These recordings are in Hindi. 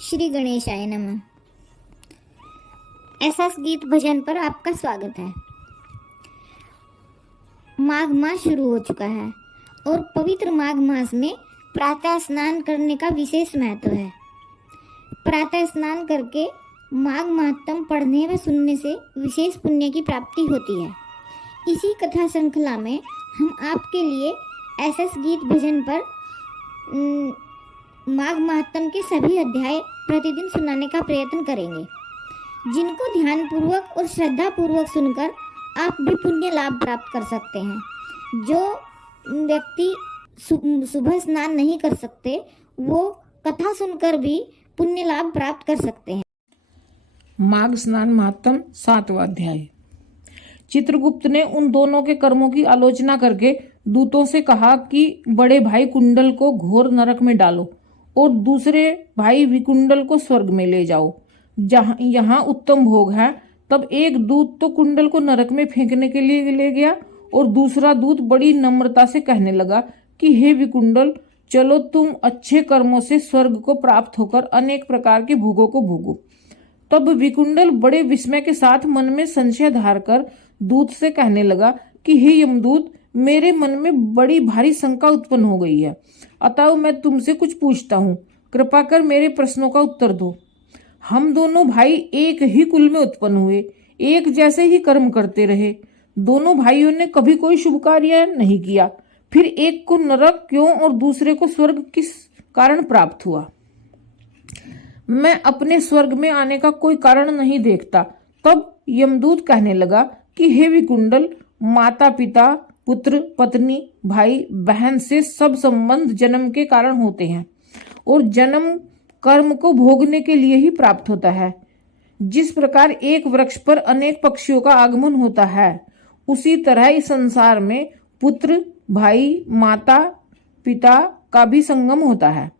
श्री गणेशाय नमः। ऐसा गीत भजन पर आपका स्वागत है। माघ मास शुरू हो चुका है और पवित्र माघ मास में प्रातः स्नान करने का विशेष महत्व है। प्रातः स्नान करके माघ महात्म पढ़ने व सुनने से विशेष पुण्य की प्राप्ति होती है। इसी कथा श्रृंखला में हम आपके लिए ऐसा गीत भजन पर माघ महात्म के सभी अध्याय प्रतिदिन सुनाने का प्रयत्न करेंगे, जिनको ध्यानपूर्वक और श्रद्धा पूर्वक सुनकर आप भी पुण्य लाभ प्राप्त कर सकते हैं। जो व्यक्ति सुबह स्नान नहीं कर सकते वो कथा सुनकर भी पुण्य लाभ प्राप्त कर सकते हैं। माघ स्नान महात्म 7वां अध्याय। चित्रगुप्त ने उन दोनों के कर्मों की आलोचना करके दूतों से कहा कि बड़े भाई कुंडल को घोर नरक में डालो और दूसरे भाई विकुंडल को स्वर्ग में ले जाओ, जहां यहाँ उत्तम भोग है। तब एक दूत तो कुंडल को नरक में फेंकने के लिए ले गया और दूसरा दूत बड़ी नम्रता से कहने लगा कि हे विकुंडल, चलो तुम अच्छे कर्मों से स्वर्ग को प्राप्त होकर अनेक प्रकार के भोगों को भोगो। तब विकुंडल बड़े विस्मय के साथ मन में संशय धार कर दूत से कहने लगा कि हे यमदूत, मेरे मन में बड़ी भारी शंका उत्पन्न हो गई है, अतः मैं तुमसे कुछ पूछता हूँ, कृपा कर मेरे प्रश्नों का उत्तर दो। हम दोनों भाई एक ही कुल में उत्पन्न हुए, एक जैसे ही कर्म करते रहे। दोनों भाइयों ने कभी कोई शुभ कार्य नहीं किया, फिर एक को नरक क्यों और दूसरे को स्वर्ग किस कारण प्राप्त हुआ? मैं अपने स्वर्ग में आने का कोई कारण नहीं देखता। तब यमदूत कहने लगा कि हे विकुंडल, माता पिता, पुत्र पत्नी, भाई बहन से सब संबंध जन्म के कारण होते हैं और जन्म कर्म को भोगने के लिए ही प्राप्त होता है। जिस प्रकार एक वृक्ष पर अनेक पक्षियों का आगमन होता है, उसी तरह इस संसार में पुत्र, भाई, माता पिता का भी संगम होता है।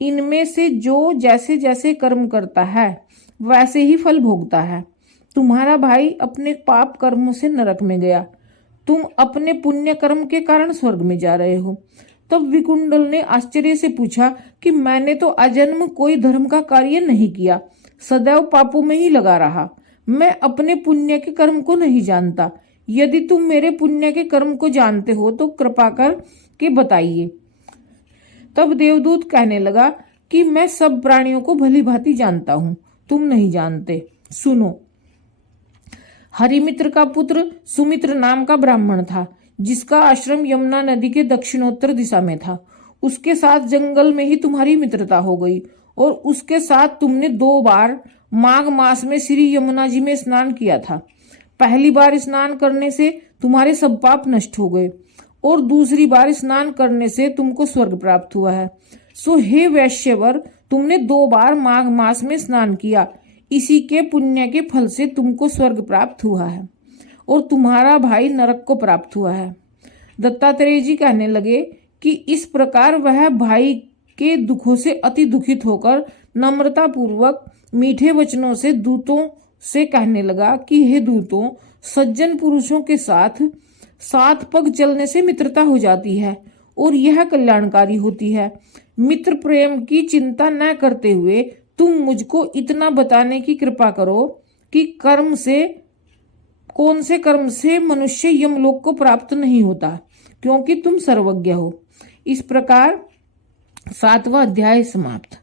इनमें से जो जैसे जैसे कर्म करता है वैसे ही फल भोगता है। तुम्हारा भाई अपने पाप कर्मों से नरक में गया, तुम अपने पुण्य कर्म के कारण स्वर्ग में जा रहे हो। तब विकुंडल ने आश्चर्य से पूछा कि मैंने तो अजन्म कोई धर्म का कार्य नहीं किया, सदैव पापों में ही लगा रहा। मैं अपने पुण्य के कर्म को नहीं जानता। यदि तुम मेरे पुण्य के कर्म को जानते हो तो कृपा कर के बताइए। तब देवदूत कहने लगा कि मैं सब प्राणियों को भली भांति जानता हूं, तुम नहीं जानते। सुनो। हरिमित्र का पुत्र सुमित्र नाम का ब्राह्मण था, जिसका आश्रम यमुना नदी के दक्षिणोत्तर दिशा में था। उसके साथ जंगल में ही तुम्हारी मित्रता हो गई और उसके साथ तुमने 2 बार माघ मास में श्री यमुना जी में स्नान किया था। पहली बार स्नान करने से तुम्हारे सब पाप नष्ट हो गए और दूसरी बार स्नान करने से तुमको स्वर्ग प्राप्त हुआ है। सो हे वैश्यवर, तुमने 2 बार माघ मास में स्नान किया, इसी के पुण्य के फल से तुमको स्वर्ग प्राप्त हुआ है और तुम्हारा भाई नरक को प्राप्त हुआ है। दत्तात्रेय जी कहने लगे कि इस प्रकार वह भाई के दुखों से अति दुखित होकर नम्रता पूर्वक मीठे वचनों से दूतों से कहने लगा कि हे दूतों, सज्जन पुरुषों के साथ 7 पग चलने से मित्रता हो जाती है और यह कल्याणकारी होती है। मित्र प्रेम की चिंता न करते हुए तुम मुझको इतना बताने की कृपा करो कि कौन से कर्म से मनुष्य यमलोक को प्राप्त नहीं होता, क्योंकि तुम सर्वज्ञ हो। इस प्रकार 7वां अध्याय समाप्त।